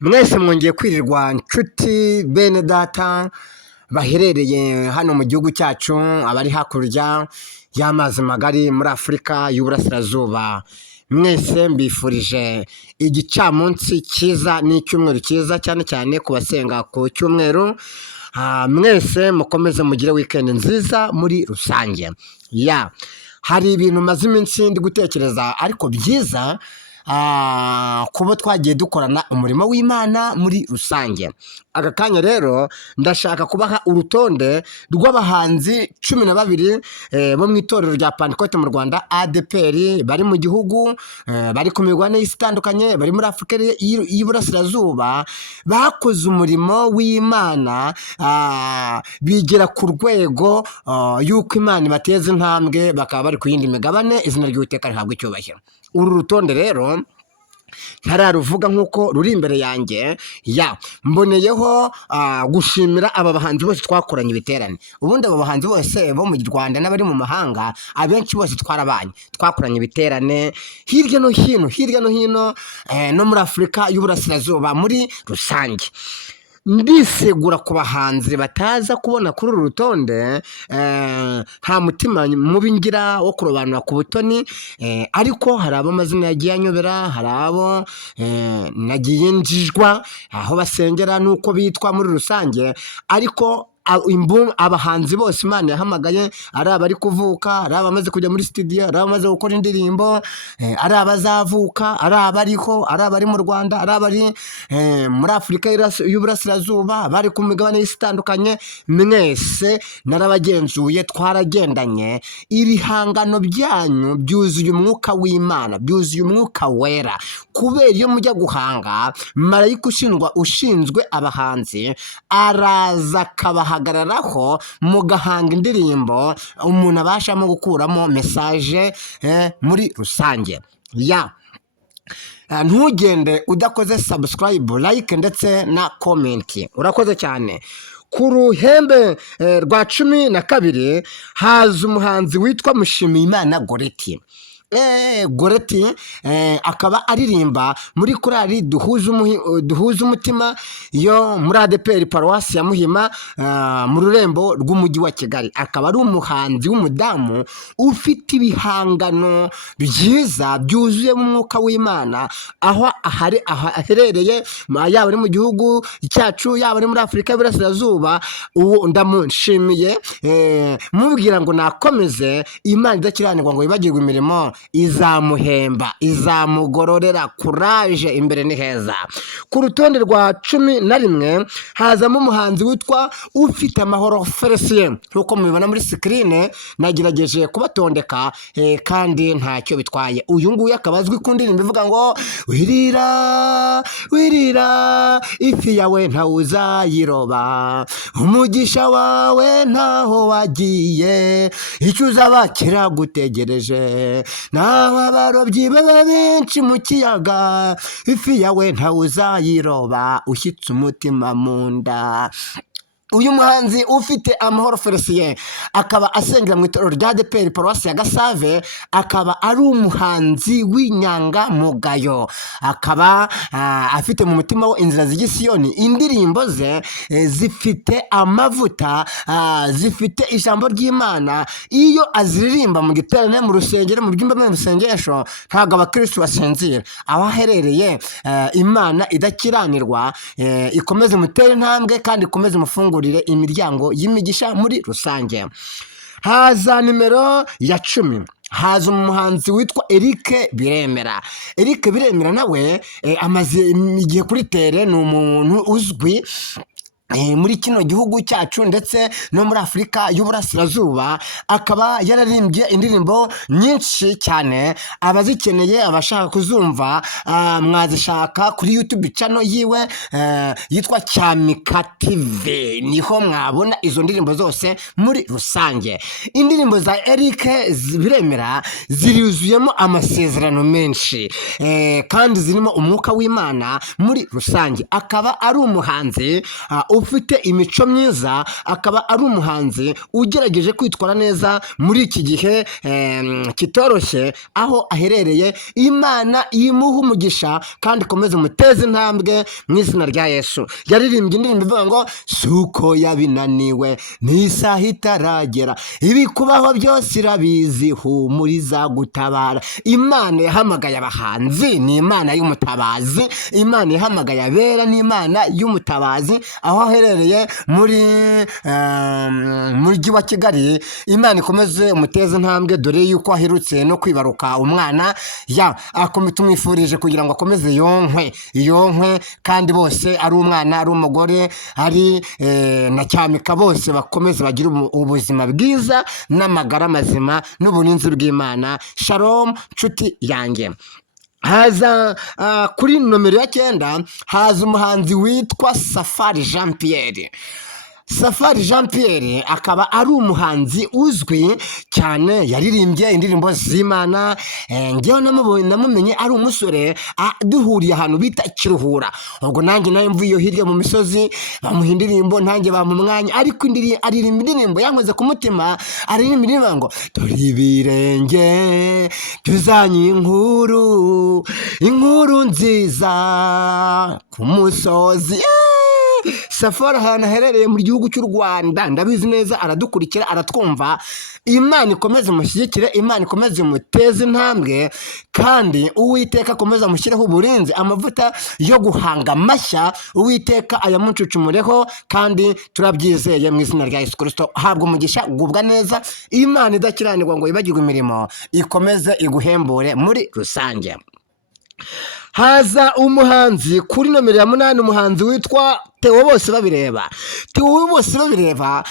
Mwese mwongeye kwirirwa nshuti bene data baherereye hano mu gihugu cyacu, abari hakurya y'amazi magari muri Afurika y'Uburasirazuba. Mwese mbifurije igicamunsi cyiza n'icyumweru cyiza, cyane cyane ku basenga ku cyumweru. Mwese mukomeze mugire weekend nziza muri rusange. Hari ibintu maze iminsi ndi gutekereza ariko byiza, kuba twagiye dukorana umurimo w'Imana muri rusange. Aka kanya rero ndashaka kubaha urutonde rw'abahanzi 12 bo mu itorero rya Pentecote mu Rwanda ADPR, bari mu gihugu, bari ku migabane itandukanye, bari muri Afurika y'Iburasirazuba, bakoze umurimo w'Imana, bigera ku rwego y'uko Imana ibateza intambwe, bakaba bari ku yindi migabane. Izina ry'Uwiteka rihabwa icyubahiro. Uru rutonde rero ntararuvuga nk'uko ruri imbere yanjye. Mboneyeho gushimira aba bahanzi bose twakoranye ibiterane. Ubundi aba bahanzi bose bo mu Rwanda n'abari mu mahanga, abenshi bose twakoranye ibiterane hirya no hino no muri Afurika y'Uburasirazuba muri rusange. Ndisegura ku bahanzi bataza kubona kuri uru rutonde, nta mutima mubi ngira wo kurobanura ku butoni, ariko hari abo amazina yagiye anyobera, hari abo nagiye njijwa aho basengera n'uko bitwa muri rusange. Ariko abahanzi bose Imana yahamagaye, ari abari kuvuka, ari abamaze kujya muri studio, ari abamaze gukora indirimbo, ari abazavuka, ari abariho, ari abari mu Rwanda, ari abari muri Afurika y'Uburasirazuba, bari ku migabane itandukanye, mwese narabagenzuye, twaragendanye. Ibihangano byanyu byuzuye umwuka w'Imana, byuzuye umwuka wera, kubera iyo mujya guhanga, marayika ushinzwe abahanzi araza akabahagararaho, mugahanga indirimbo umuntu abashamo gukuramo message muri rusange. Ntugende udakoze subscribe, like ndetse na comment. Urakoze cyane. Ku ruhembe rwa 12 haza umuhanzi witwa Mushimiyimana Goreti. Goreti akaba aririmba muri korali duhuza umutima yo muri ADPR Paruwasi ya Muhima, mu rurembo rw'umujyi wa Kigali. Akaba ari umuhanzi w'umudamu ufite ibihangano byiza byuzuye mu mwuka w'Imana, aho aherereye, yaba ari mu gihugu cyacu, yaba ari muri Afurika y'Iburasirazuba. Ndamushimiye, mubwira ngo nakomeze. Imana idakiranirwa ngo yibagirwe imirimo izamuhemba, izamugororera. Courage, imbere ni heza. Ku rutonde rwa 11 hazamo umuhanzi witwa Ufite Amahoro Felicien. Nkuko mubibona muri screen, nagerageje kubatondeka kandi ntacyo bitwaye. Uyu nguyu akaba azwi ku ndirimbo ivuga ngo wirira ifi yawe ntawe uzayiroba, umugisha wawe ntaho wagiye, icyo uzaba kiragutegereje, naho abarobyi baba benshi mu kiyaga, ifi yawe ntawe uzayiroba, ushyitse umutima mu nda. Uyu muhanzi Ufite Amahoro Felicien akaba asengera mu itorero rya ADPR Paruwasi ya Gasave. Akaba ari umuhanzi w'inyangamugayo, akaba afite mu mutima we inzira z'igisiyoni. Indirimbo ze zifite amavuta, zifite ijambo ry'Imana. Iyo aziririmba mu giterane, mu rusengero, mu byumba by'amasengesho, ntabwo abakristo basinzira. Aho aherereye, Imana idakiranirwa ikomeze mutere intambwe kandi ikomeze mufungura imiryango y'imigisha muri rusange. Haza nimero ya 10, haza umuhanzi witwa Eric Biremera. Eric Biremera nawe amaze igihe kuri tere, ni umuntu uzwi muri kino gihugu cyacu ndetse no muri Afurika y'Uburasirazuba. Akaba yararimbye indirimbo nyinshi cyane. Abazikeneye, abashaka kuzumva, mwazishaka kuri YouTube channel yiwe yitwa Cyamika TV, niho mwabona izo ndirimbo zose muri rusange. Indirimbo za Eric Biremera ziruzuyemo amasezerano menshi, kandi zirimo umwuka w'Imana muri rusange. Akaba ari umuhanzi ufite imico myiza, akaba ari umuhanzi ugerageje kwitwara neza muri iki gihe kitoroshye aho aherereye. Imana imuha umugisha kandi ikomeze umuteze intambwe mu izina rya Yesu. Yaririmbye indirimbo ivuga ngo suko yabinaniwe n'isaha itaragera, ibikubaho byose irabizi, humuriza gutabara. Imana yahamagaye abahanzi, ni Imana y'umutabazi. Imana yahamagaye abera, ni Imana y'umutabazi. Aho aherereye muri mujyi wa Kigali, Imana ikomeze umuteze intambwe, dore yuko aherutse no kwibaruka umwana. Tumwifurije kugira ngo akomeze yonkwe kandi bose ari umwana ari umugore ari na Cyamika, bose bakomeze bagire ubuzima bwiza n'amagara mazima n'uburinzi bw'Imana. Shalom nshuti yanjye. Haza kuri nomero ya 9 haza umuhanzi witwa Safari Jean Pierre. Safari Jean Pierre akaba ari umuhanzi uzwi cyane, yaririmbye indirimbo z'Imana. Ngewe namumenye ari umusore duhuriye ahantu bita Kiruhura. Ubwo nanjye nawe mvuye iyo hirya mu misozi, bamuha indirimbo, nanjye bamumwanya, ariko aririmba indirimbo yankoze ku mutima. Aririmba indirimbo ngo dore ibirenge tuzanye inkuru nziza ku musozi. Safari ahantu aherereye mu gihugu cy'u Rwanda, ndabizi neza aradukurikira, aratwumva. Imana ikomeze umushyigikire, Imana ikomeze umuteze intambwe, kandi Uwiteka akomeze amushyireho uburinzi, amavuta yo guhanga mashya Uwiteka ayamucucumureho, kandi turabyizeye mu izina rya Yesu Kristo. Habwa umugisha, gubwa neza. Imana idakiranirwa ngo yibagirwe imirimo ikomeze iguhembure muri rusange. Haza umuhanzi kuri nomero ya 8, umuhanzi witwa Theo Bosebabireba. Theo Bosebabireba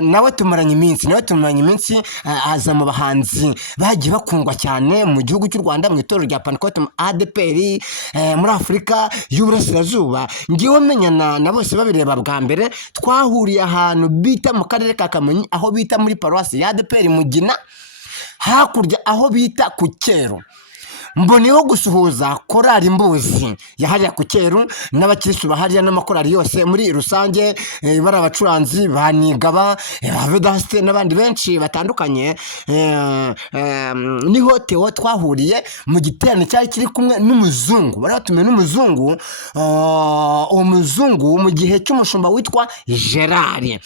nawe tumaranye iminsi, aza mu bahanzi bagiye bakundwa cyane mu gihugu cy'u Rwanda, mu itorero rya Pentecote ADPR muri Afurika y'Uburasirazuba. Ngiye menyana na Bosebabireba bwa mbere, twahuriye ahantu bita mu karere ka Kamonyi, aho bita muri paruwasi ya ADPR Mugina, hakurya aho bita ku Cyeru. Mboneyeho gusuhuza korali Mbuzi yahariya ku Cyeru n'abakirisitu bahariya n'amakorali yose muri rusange, bari abacuranzi banigaba, Vedaste n'abandi benshi batandukanye. Niho Theo twahuriye mu giterane cyari kiri kumwe n'umuzungu, bari batumiwe n'umuzungu. Umuzungu mu gihe cy'umushumba witwa Gerard.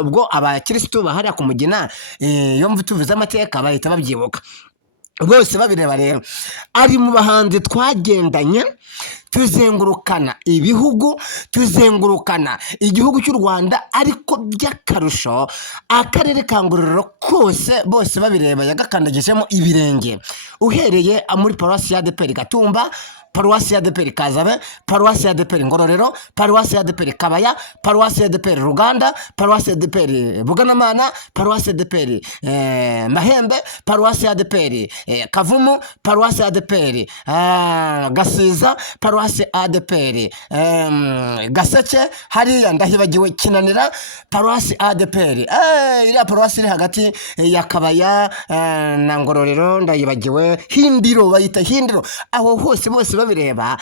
Ubwo abakirisitu bahariya ku Mugina, iyo mvutuvuze amateka bahita babyibuka. Bosebabireba rero ari mu bahanzi twagendanye, tuzengurukana ibihugu, tuzengurukana igihugu cy'u Rwanda, ariko by'akarusho akarere ka Ngororero kose Bosebabireba yagakandagijemo ibirenge, uhereye muri paruwasi ya ADPR Gatumba, paruwasi ya ADPR Kazabe, paruwasi ya ADPR Ngororero, paruwasi ya ADPR Kabaya, paruwasi ya ADPR Ruganda, paruwasi ya ADPR Buganamana, paruwasi ya ADPR Mahembe, paruwasi ya ADPR Kavumu, paruwasi ya ADPR Gasiza, paruwasi ya ADPR Gaseke, hariya ndahibagiwe Kinanira, paruwasi ADPR iriya paruwasi iri hagati ya Kabaya na Ngororero ndayibagiwe, Hindiro, bayita Hindiro. Aho hose Bosebabireba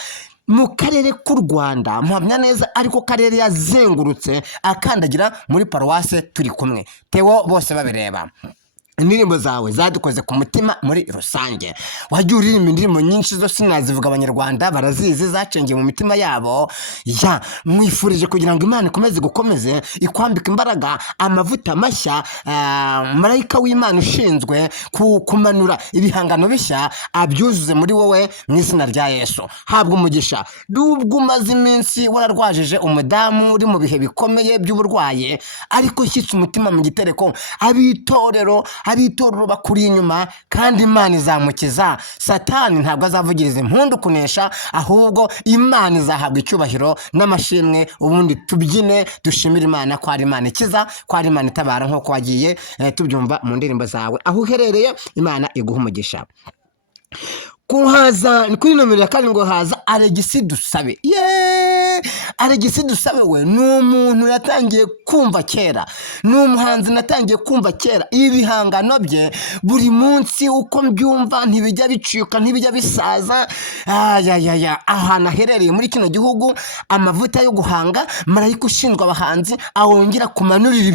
mu karere k'u Rwanda, mpamya neza ariko karere yazengurutse akandagira muri paruwase turi kumwe. Theo Bosebabireba, indirimbo zawe zadukoze ku mutima muri rusange. Wajya uririmba indirimbo nyinshi zo sinazivuga, abanyarwanda barazizi, zacengeye mu mitima yabo. Mwifurije kugira ngo Imana ikomeze gukomeze ikwambika imbaraga, amavuta mashya, marayika w'Imana ushinzwe kumanura ibihangano bishya abyuzuze muri wowe mu izina rya Yesu. Habwa umugisha. Nubwo umaze iminsi wararwajije umudamu uri mu bihe bikomeye by'uburwayi, ariko shyitsa umutima mu gitereko, abitorero bakuri inyuma, kandi Imana izamukiza. Satani ntabwo azavugiriza impundu kunesha, ahubwo Imana izahabwa icyubahiro n'amashimwe, ubundi tubyine dushimira Imana ko ari Imana ikiza, ko ari Imana itabara, nk'uko wagiye tubyumva mu ndirimbo zawe. Aho uherereye Imana iguha umugisha. Kuhaza kuri nomero ya 7 haza Alegisi Dusabe. Alegisi Dusabe we ni umuntu yatangiye kumva kera, ni umuhanzi natangiye kumva kera. Ibihangano bye buri munsi uko mbyumva ntibijya bicika, ntibijya bisaza. Ahantu aherereye muri kino gihugu, amavuta yo guhanga, marayika ushinzwe abahanzi awongera kumanurira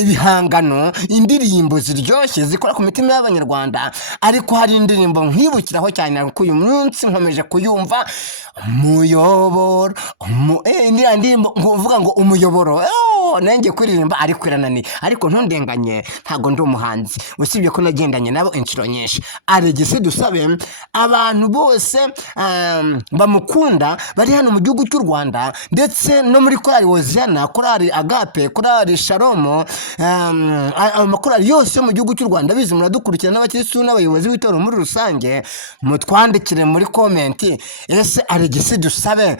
ibihangano, indirimbo ziryoshye zikora ku mitima y'abanyarwanda. Ariko hari indirimbo nkibukiraho cyane ko uyu munsi nkomeje kuyumva, umuyoboro, ndirimbo uvuga ngo umuyoboro, nanjye kuririmba ariko irananiye. Ariko ntundenganye, ntago ndi umuhanzi, usibye ko nagendanye nabo inshuro nyinshi. Alegisi Dusabe abantu bose bamukunda bari hano mu gihugu cy'u Rwanda, ndetse no muri korali Hoziyana, korali Agape, korali Shalomo, amakorali yose yo mu gihugu cy'u Rwanda. Bizi muradukurikira n'abakirisitu n'abayobozi b'itorero muri rusange, mutwandikire muri komenti, ese Alegisi Dusabe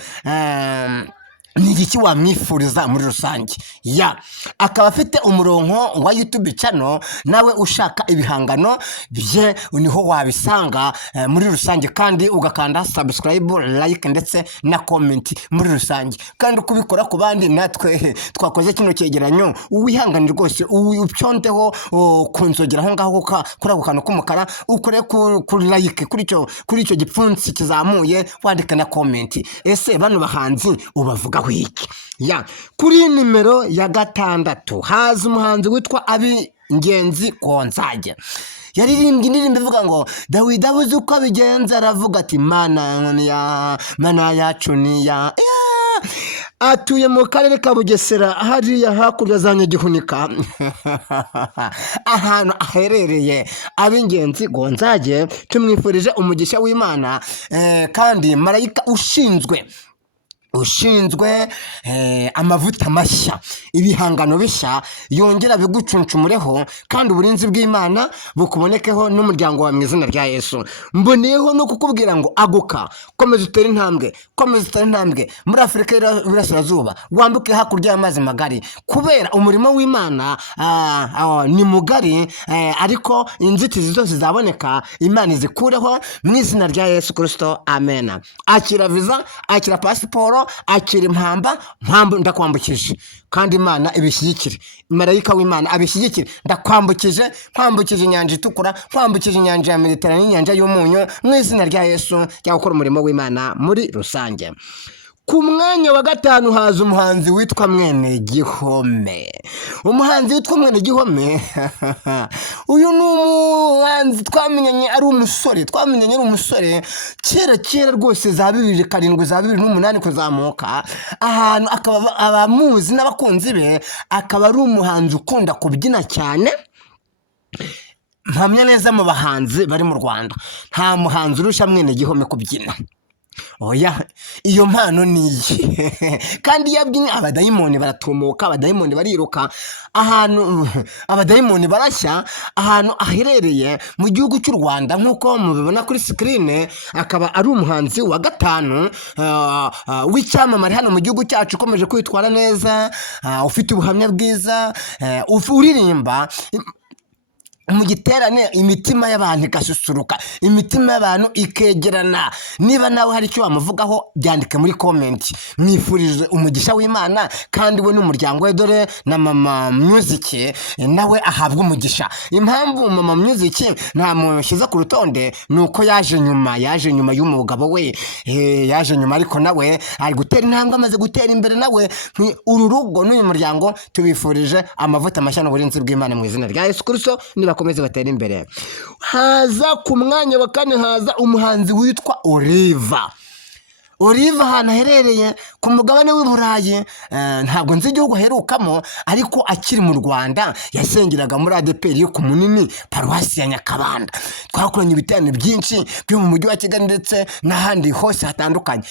ni iki wamwifuriza muri rusange? Akaba afite umurongo wa YouTube channel, nawe ushaka ibihangano bye niho wabisanga muri rusange, kandi ugakanda subscribe, like ndetse na comment muri rusange. Kandi kubikora ku bandi, natwe twakoze kino cyegeranyo, uwihanganira rwose ucyondeho kunzogera aho ngaho kuri ako kantu k'umukara, ukore kuri like kuri icyo gipfunsi kizamuye, wandika na comment. Ese bano bahanzi ubavuga wiki? Kuri nimero ya 6 haza umuhanzi witwa Ab'Ingenzi Gonzage. Yaririmbye indirimbo ivuga ngo Dawidi abuze uko abigenza, aravuga ati mana yacu ni ya. Atuye mu karere ka Bugesera, hariya hakurya za Nyagihunika. Ahantu aherereye Ab'Ingenzi Gonzage, tumwifurije umugisha w'Imana, kandi marayika ushinzwe amavuta mashya, ibihangano bishya yongera bigucuncumureho, kandi uburinzi bw'Imana bukubonekeho n'umuryango wa mwizina rya Yesu. Mboneyeho no kukubwira ngo aguka, komeza utere intambwe muri Afurika y'Iburasirazuba, wambuke hakurya y'amazi magari, kubera umurimo w'Imana ni mugari, ariko inzitizi zose zaboneka Imana izikureho mu izina rya Yesu Kristo, amen. Akira visa, akira pasiporo, akira impamba ndakwambukije, kandi Imana ibishyigikire, marayika w'Imana abishyigikire. Ndakwambukije, kwambukije inyanja itukura, kwambukije inyanja ya Mediterane n'inyanja y'umunyu, mu izina rya Yesu, cyangwa gukora umurimo w'Imana muri rusange. Ku mwanya wa 5 haza umuhanzi witwa Mwenegihome. Umuhanzi witwa Mwenegihome uyu ni umuhanzi twamenyanye ari umusore, kera rwose za 2007 za 2008 kuzamuka. Ahantu akaba abamuzi n'abakunzi be, akaba ari umuhanzi ukunda kubyina cyane. Mpamya neza mu bahanzi bari mu Rwanda, nta muhanzi urusha Mwenegihome kubyina. Iyo mpano ni iyi. Kandi yabwiye abadayimoni baratumuka, abadayimoni bariruka, ahantu abadayimoni barashya. Ahantu aherereye mu gihugu cy'u Rwanda, nk'uko mubibona kuri screen, akaba ari umuhanzi wa 5 w'icyamamare hano mu gihugu cyacu, ukomeje kwitwara neza, ufite ubuhamya bwiza, uririmba mu giterane, imitima y'abantu igasusuruka, imitima y'abantu ikegerana. Niba nawe hari icyo wamuvugaho, byandike muri comment. Mwifurije umugisha w'Imana, kandi we n'umuryango we, dore na Mama Music nawe ahabwa umugisha. Impamvu Mama Music ntamushyize ku rutonde, nuko yaje nyuma y'umugabo we, yaje nyuma, ariko nawe ari gutera intambwe, amaze gutera imbere. Nawe uru rugo n'uyu muryango tubifurije amavuta mashya n'uburinzi bw'Imana mu izina rya Yesu Kristo, nibakomeze batera imbere. Haza ku mwanya wa 4 haza umuhanzi witwa Oliva. Ahantu aherereye ku mugabane w'i Burayi, ntabwo nzi igihugu aherukamo, ariko akiri mu Rwanda yasengeraga muri ADPR yo ku Munini, paruwasi ya Nyakabanda. Twakoranye ibiterane byinshi byo mu mujyi wa Kigali ndetse n'ahandi hose hatandukanye.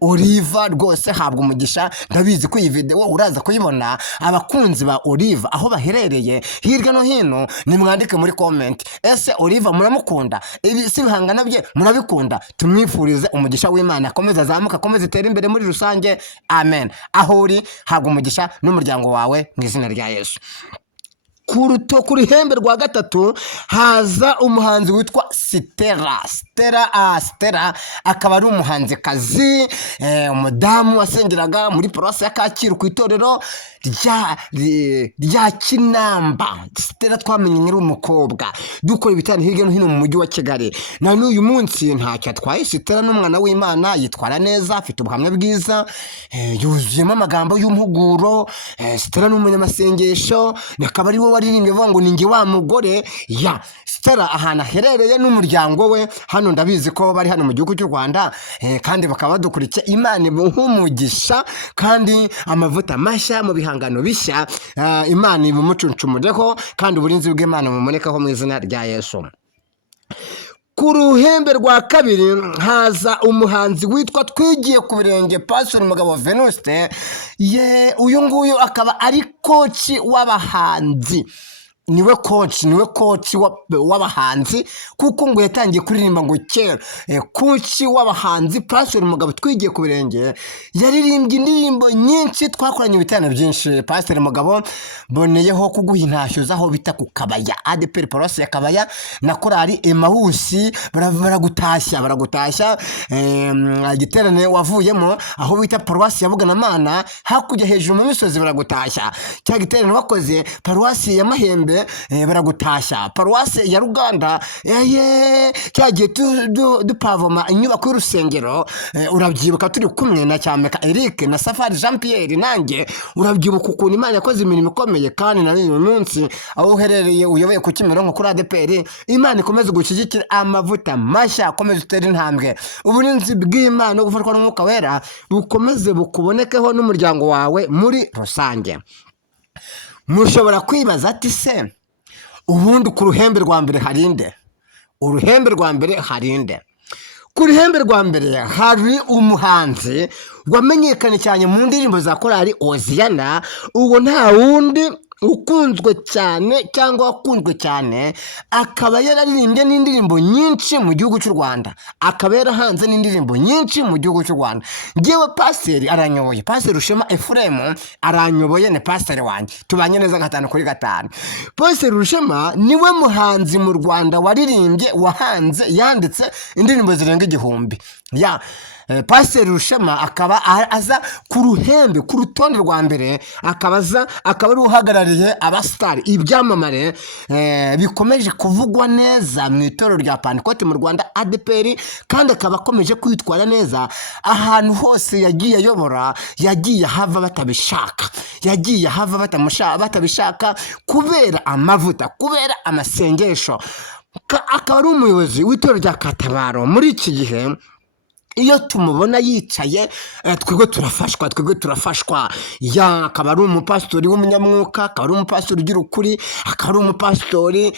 Oliva rwose habwa umugisha. Ndabizi ko iyi video uraza kuyibona. Abakunzi ba Oliva aho baherereye hirya no hino, nimwandike muri comment, ese Oliva muramukunda? Ibi si bihangana bye murabikunda? Tumwifurize umugisha w'Imana, akomeze azamuka, akomeze atere imbere muri rusange, amen. Aho uri habwa umugisha n'umuryango wawe mu izina rya Yesu. ku ruhembe rwa gatatu haza umuhanzi witwa Stella akaba ari umuhanzikazi umudamu wasengeraga muri paruwasi ya Kacyiru ku itorero rya Kinamba. Stella twamenye nyiri umukobwa dukora ibitani hirya no hino mu mujyi wa Kigali, na n'uyu munsi ntacyo atwaye. Stella n'umwana w'Imana, yitwara neza, afite ubuhamya bwiza, yuzuyemo amagambo y'umuhuguro. Stella ni umunyamasengesho, akaba ari we waririmbye avuga ngo ninjye wa mugore. Stella ahantu aherereye n'umuryango we hano ndabizi ko bari hano mu gihugu cy'u Rwanda, kandi bakaba badukurikiye. Imana imuha kandi amavuta mashya mu bihangano bishya, Imana imumucuncumureho kandi uburinzi bw'Imana bumunekaho mu izina rya Yesu. Ku ruhembe rwa kabiri haza umuhanzi witwa Twigiye ku birenge Pastor Mugabo Venuste. Uyu nguyu akaba ari koci w'abahanzi, niwe koci w'abahanzi, kuko ngo yatangiye kuririmba ngo kera. Koci w'abahanzi Pastor Mugabo Twigiye ku birenge yaririmbye indirimbo nyinshi, twakoranye ibitano byinshi. Pastor Mugabo boneyeho kuguha intashyo zaho bita ku Kabaya, ADPR Paruwasi ya Kabaya na korali Emausi baragutashya. Igiterane wavuyemo aho bita Paruwasi ya Buganamana hakurya hejuru mu misozi baragutashya. Cya giterane wakoze Paruwasi ya Mahembe baragutashya. Paruwasi ya Ruganda cyagiye dupavoma inyubako y'urusengero, urabyibuka turi kumwe na Cyameka Eric na Safari Jean Pierre, nanjye urabyibuka ukuntu Imana yakoze imirimo ikomeye. Kandi na uyu munsi aho uherereye uyoboye ku Kimironko kuri ADPR, Imana ikomeze gushyigikira amavuta mashya, akomeze utere intambwe, uburinzi bw'Imana no gufatwa n'Umwuka Wera bukomeze bukubonekeho n'umuryango wawe muri rusange. Mushobora kwibaza ati se ubundi ku ruhembe rwa mbere harinde? Uruhembe rwa mbere harinde? Ku ruhembe rwa mbere hari umuhanzi wamenyekanye cyane mu ndirimbo za korali Oziyana. Uwo nta wundi ukunzwe cyane cyangwa wakunzwe cyane, akaba yararirimbye n'indirimbo nyinshi mu gihugu cy'u Rwanda, akaba yarahanze n'indirimbo nyinshi mu gihugu cy'u Rwanda. Ngewe pasiteri aranyoboye, Pasiteri Rushema Ephraim aranyoboye, ni pasiteri wanjye, tubanye neza 5/5. Pasiteri Rushema niwe muhanzi mu Rwanda waririmbye, wahanze, yanditse indirimbo zirenga 1000. Pasiteri Rushema akaba aza ku ruhembe, ku rutonde rwa mbere, akaba ari uhagarariye abasitari, ibyamamare bikomeje kuvugwa neza mu itorero rya Pantekote mu Rwanda ADPR, kandi akaba akomeje kwitwara neza ahantu hose yagiye ayobora. Yagiye hava batabishaka, yagiye hava batabishaka kubera amavuta, kubera amasengesho. Akaba ari umuyobozi w'itorero rya Katabaro muri iki gihe. Iyo tumubona yicaye, twebwe turafashwa. Akaba ari umupasitori w'umunyamwuka, akaba ari umupasitori ugira ukuri, akaba ari umupasitori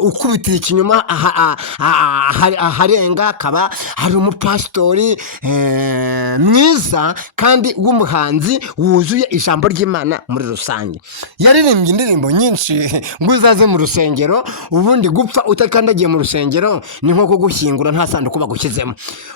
ukubitira ikinyuma aharenga, akaba ari umupasitori mwiza kandi w'umuhanzi wuzuye ijambo ry'Imana muri rusange. Yaririmbye indirimbo nyinshi, ngo uzaze mu rusengero, ubundi gupfa utakandagiye mu rusengero ni nko kugushyingura nta sanduku bagushyizemo.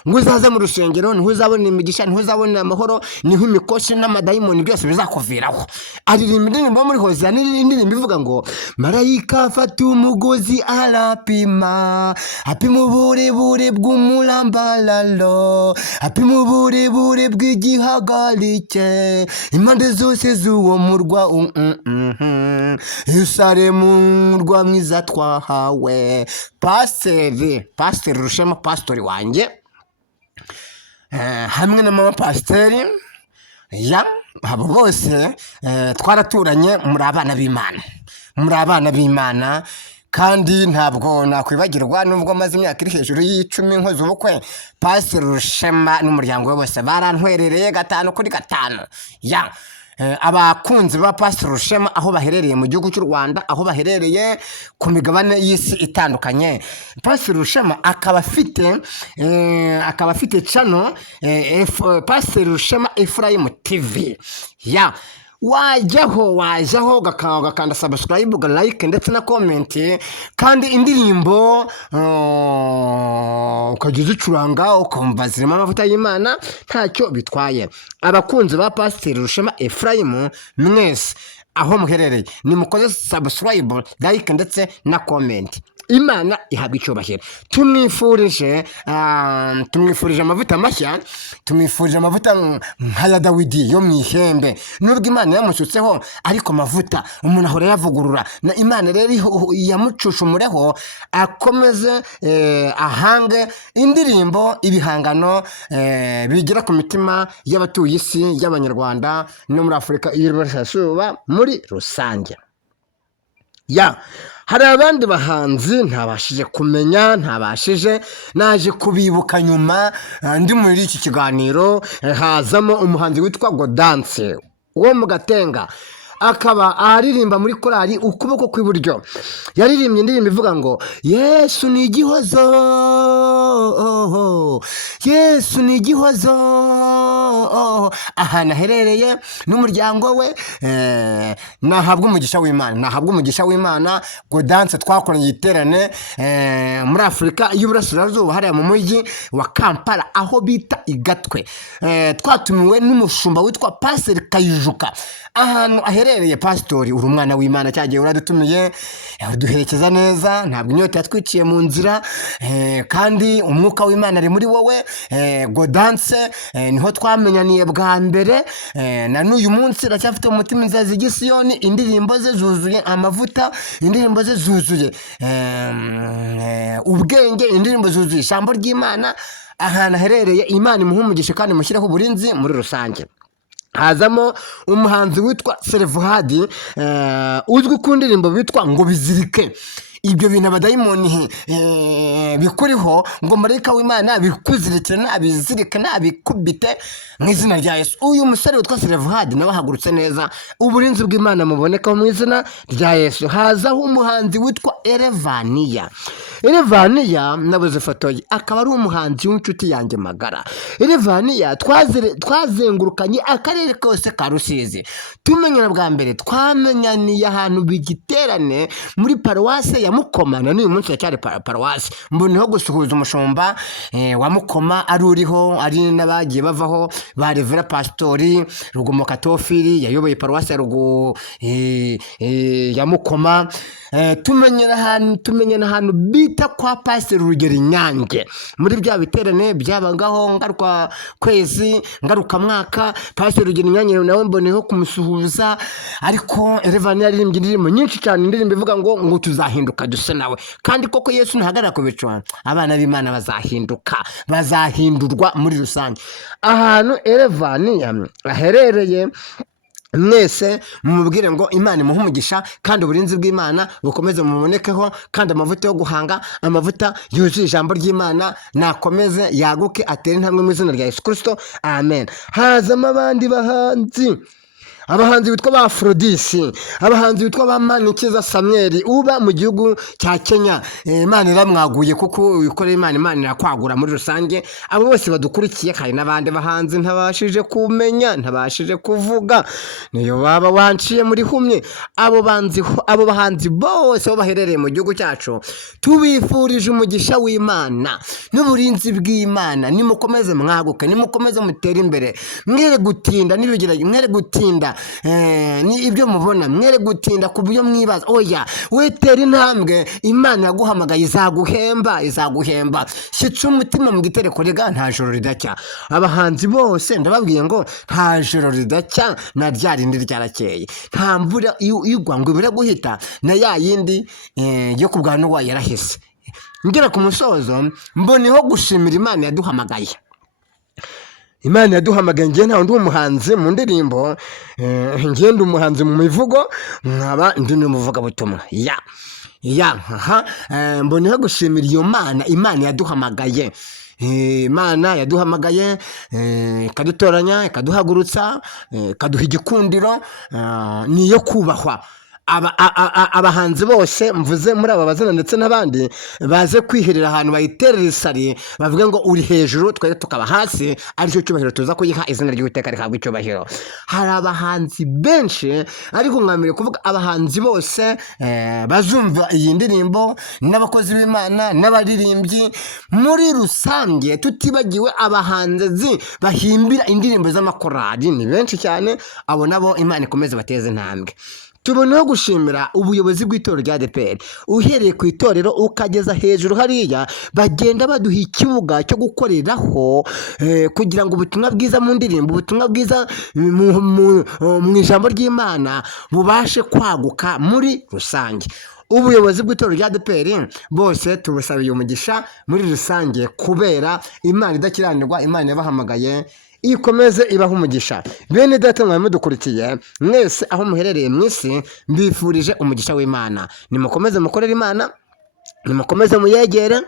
Ngo uzaze mu rusengero niho uzabona imigisha, niho uzabona amahoro, niho imikoshi n'amadayimoni byose bizakuviraho. Aririmba indirimbo muri Hozia, n'indirimbo ivuga ngo marayika afata umugozi arapima, apima uburebure bw'umurambararo, apima uburebure bw'igihagarike, impande zose z'uwo murwa Yerusalemu murwa mwiza twahawe. Pasiteri Rushema, pasiteri wanjye, hamwe na mama pasiteri, abo bose twaraturanye, muri abana b'Imana, kandi ntabwo nakwibagirwa nubwo maze imyaka iri hejuru y'10 nkoze ubukwe. Pasiteri Rushema n'umuryango we bose barantwerereye 5/5. Abakunzi ba Pasiteri Rushema aho baherereye mu gihugu cy'u Rwanda, aho baherereye ku migabane y'isi itandukanye, Pasiteri Rushema akaba afite channel Pasiteri Rushema Ephraim TV. Wajyaho ugakanda subscribe, like ndetse na comment, kandi indirimbo ukagize ucuranga ukumva zirimo amavuta y'Imana, ntacyo bitwaye. Abakunzi ba Pasiteri Rushema Ephraim mwese, aho muherereye nimukoze subscribe, like ndetse na comment. Imana ihabwa icyubahiro. Tumwifurije amavuta mashya, tumwifurije amavuta nka ya Dawidi yo mu ihembe. Nubwo Imana yamusutseho ariko amavuta umuntu ahora yavugurura. Na Imana rero yamucushumureho akomeze ahange indirimbo, ibihangano bigera ku mitima y'abatuye isi, y'Abanyarwanda no muri Afurika y'Iburasirazuba muri rusange. Hari abandi bahanzi ntabashije kumenya, naje kubibuka nyuma ndi muri iki kiganiro. Hazamo umuhanzi witwa Gaudence wo mu Gatenga, akaba aririmba muri korali Ukuboko kw'iburyo. Yaririmbye indirimbo ivuga ngo Yesu ni igihozo, Yesu ni igihozo. Ahantu aherereye n'umuryango we nahabwa umugisha w'Imana. Gaudence twakoranye igiterane muri Afurika y'Iburasirazuba hariya mu mujyi wa Kampala aho bita i Gatwe. Twatumiwe n'umushumba witwa Pastor Kayijuka. Ahantu aherereye Pastori, uri umwana w'Imana, cyagiye uradutumiye, duherekeza neza, ntabwo inyota yatwiciye mu nzira, kandi umwuka w'Imana ari muri wowe. Gaudence niho twamenyaniye bwa mbere, na n'uyu munsi aracyafite umutima inzira z'igisiyoni. Indirimbo ze zuzuye amavuta, indirimbo ze zuzuye ubwenge, indirimbo zuzuye ijambo ry'Imana. Ahantu aherereye Imana imuhe umugisha kandi mushyireho uburinzi muri rusange. Hazamo umuhanzi witwa Serevhadi uzwi ku ndirimbo bitwa ngo bizirike. Ibyo bintu abadayimoni bikuriho ngo marayika w'Imana bikuzirikire, nabizirike, nabikubite mu izina rya Yesu. Uyu musore witwa Serevhadi nawe ahagurutse neza, uburinzi bw'Imana mubonekaho mu izina rya Yesu. Hazaho umuhanzi witwa Elevania nabuze ifoto ye, akaba ari umuhanzi w'inshuti yanjye magara. Elevania twazengurukanye akarere kose ka Rusizi. Tumenyana bwa mbere twamenyaniye ahantu bigiterane muri paruwase ya Mukoma, na n'uyu munsi yacyari paruwase. Mboneho gusuhuza umushumba wa Mukoma ari uriho, ari n'abagiye bavaho, ba Revera Pastori Rugomoka Tofili yayoboye paruwase ya Mukoma. Tumenyana ahantu bita kwa Pastor Rugeri Nyange muri bya biterane byabagaho ngaruka kwezi, ngaruka mwaka. Pastor Rugeri Nyange nawe mboneho kumusuhuza. Ariko Elevania yaririmbye indirimbo nyinshi cyane, indirimbo ivuga ngo tuzahinduka duse nawe. Kandi koko Yesu ntahagarara ku bicu, abana b'Imana bazahindurwa muri rusange. Ahantu Elevania aherereye mwese mumubwire ngo Imana imuhe umugisha kandi uburinzi bw'Imana bukomeze mubonekeho, kandi amavuta yo guhanga, amavuta yuzuye ijambo ry'Imana nakomeze yaguke, atere intambwe mu izina rya Yesu Kristo, amen. Hazamo abandi abahanzi bitwa ba Afrodisi, abahanzi bitwa ba Manikiza Samuel uba mu gihugu cya Kenya. Imana iramwaguye kuko uyikorera Imana irakwagura muri rusange. Abo bose badukurikiye, kandi n'abandi bahanzi ntabashije kumenya, ntabashije kuvuga, niyo baba wanciye muri humye. Abo bahanzi bose baherereye mu gihugu cyacu tubifurije umugisha w'Imana n'uburinzi bw'Imana. Nimukomeze mwaguke, nimukomeze mutere imbere, mwere gutinda n'ibigeragezo, mwere gutinda ni ibyo mubona, mwere gutinda ku byo mwibaza. Oya, wetera intambwe, Imana yaguhamagaye izaguhemba. Shyitsa umutima mu gitereko, rega nta joro ridacya. Abahanzi bose ndababwiye ngo nta joro ridacya, na rya rindi ryarakeye. Nta mvura igwa ngo ibure guhita, na ya yindi yo ku bwa Nowa yarahise. Ngera ku musozo, mboneho gushimira Imana yaduhamagaye. Imana yaduhamagaye. Ngiye nta ndi umuhanzi mu ndirimbo, ngiye ndi umuhanzi mu mivugo, nkaba ndi n'umuvuga butumwa. Mboneho gushimira iyo Imana yaduhamagaye. Imana yaduhamagaye, ikadutoranya, ikaduhagurutsa, ikaduha igikundiro, niyo kubahwa. Abahanzi bose mvuze muri aba bazina ndetse n'abandi baze kwiherera ahantu bayiterera isari, bavuga ngo uri hejuru, twe tukaba hasi, aricyo cyubahiro tuza kuyiha, izina ry'Uwiteka rihabwa icyubahiro. Hari abahanzi benshi, ariko ngamire kuvuga abahanzi bose bazumva iyi ndirimbo, n'abakozi b'Imana, n'abaririmbyi muri rusange, tutibagiwe abahanzi bahimbira indirimbo z'amakorali. Ni benshi cyane, abo nabo Imana ikomeze bateze intambwe. tuboneho gushimira ubuyobozi bw'itorero rya ADEPR uhereye ku itorero ukageza hejuru hariya bagenda baduha ikibuga cyo gukoreraho kugira ngo ubutumwa bwiza mu ndirimbo, ubutumwa bwiza mu ijambo ry'Imana bubashe kwaguka muri rusange. Ubuyobozi bw'itorero rya ADEPR bose tubusabiye umugisha muri rusange, kubera Imana idakiranirwa, Imana yabahamagaye ikomeze ibaha umugisha. Bene data mwe mudukurikiye mwese aho muherereye mu isi, mbifurije umugisha w'Imana. Nimukomeze mukorere Imana, nimukomeze muyegere,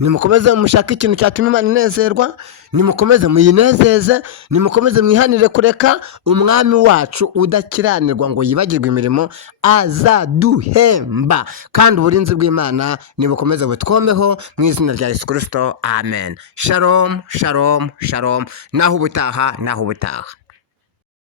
nimukomeze mushaka ikintu cyatuma Imana inezerwa, nimukomeze muyinezeze, nimukomeze mwihanire kureka umwami wacu udakiranirwa ngo yibagirwe imirimo azaduhemba, kandi uburinzi bw'Imana nibukomeze butwomeho mu izina rya Yesu Kristo, amen. Shalom, shalom, shalom. Naho ubutaha.